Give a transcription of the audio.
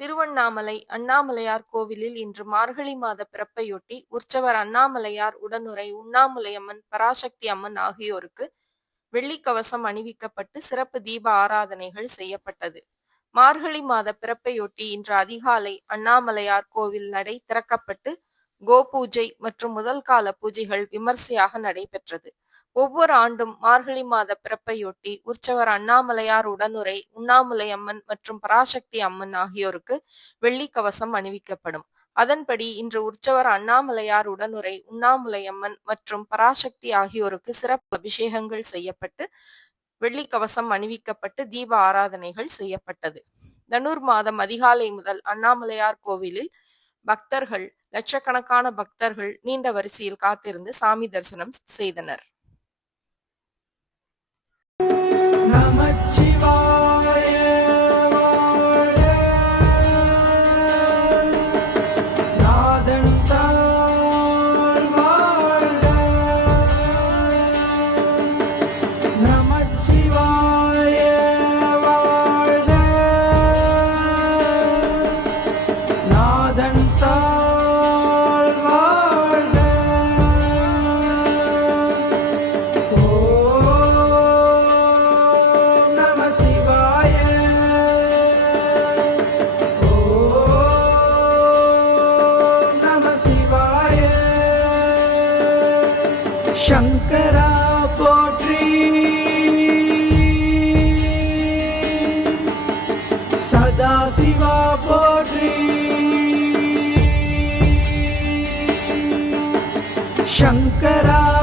திருவண்ணாமலை அண்ணாமலையார் கோவிலில் இன்று மார்கழி மாத பிறப்பையொட்டி உற்சவர் அண்ணாமலையார் உடனுறை உண்ணாமுலையம்மன் பராசக்தி அம்மன் ஆகியோருக்கு வெள்ளிக்கவசம் அணிவிக்கப்பட்டு சிறப்பு தீப ஆராதனைகள் செய்யப்பட்டது. மார்கழி மாத பிறப்பையொட்டி இன்று அதிகாலை அண்ணாமலையார் கோவில் நடை திறக்கப்பட்டு கோபூஜை மற்றும் முதல் கால பூஜைகள் விமர்சையாக நடைபெற்றது. ஒவ்வொரு ஆண்டும் மார்கழி மாத பிறப்பையொட்டி உற்சவர் அண்ணாமலையார் உடனுறை உண்ணாமுலையம்மன் மற்றும் பராசக்தி அம்மன் ஆகியோருக்கு வெள்ளி கவசம் அணிவிக்கப்படும். அதன்படி இன்று உற்சவர் அண்ணாமலையார் உடனுறை உண்ணாமுலையம்மன் மற்றும் பராசக்தி ஆகியோருக்கு சிறப்பு அபிஷேகங்கள் செய்யப்பட்டு வெள்ளி கவசம் அணிவிக்கப்பட்டு தீப ஆராதனைகள் செய்யப்பட்டது. தனுர் மாதம் அதிகாலை முதல் அண்ணாமலையார் கோவிலில் பக்தர்கள் லட்சக்கணக்கான பக்தர்கள் நீண்ட வரிசையில் காத்திருந்து சாமி தரிசனம் செய்தனர். शंकरा पोट्री सदा शिवा पोट्री शंकरा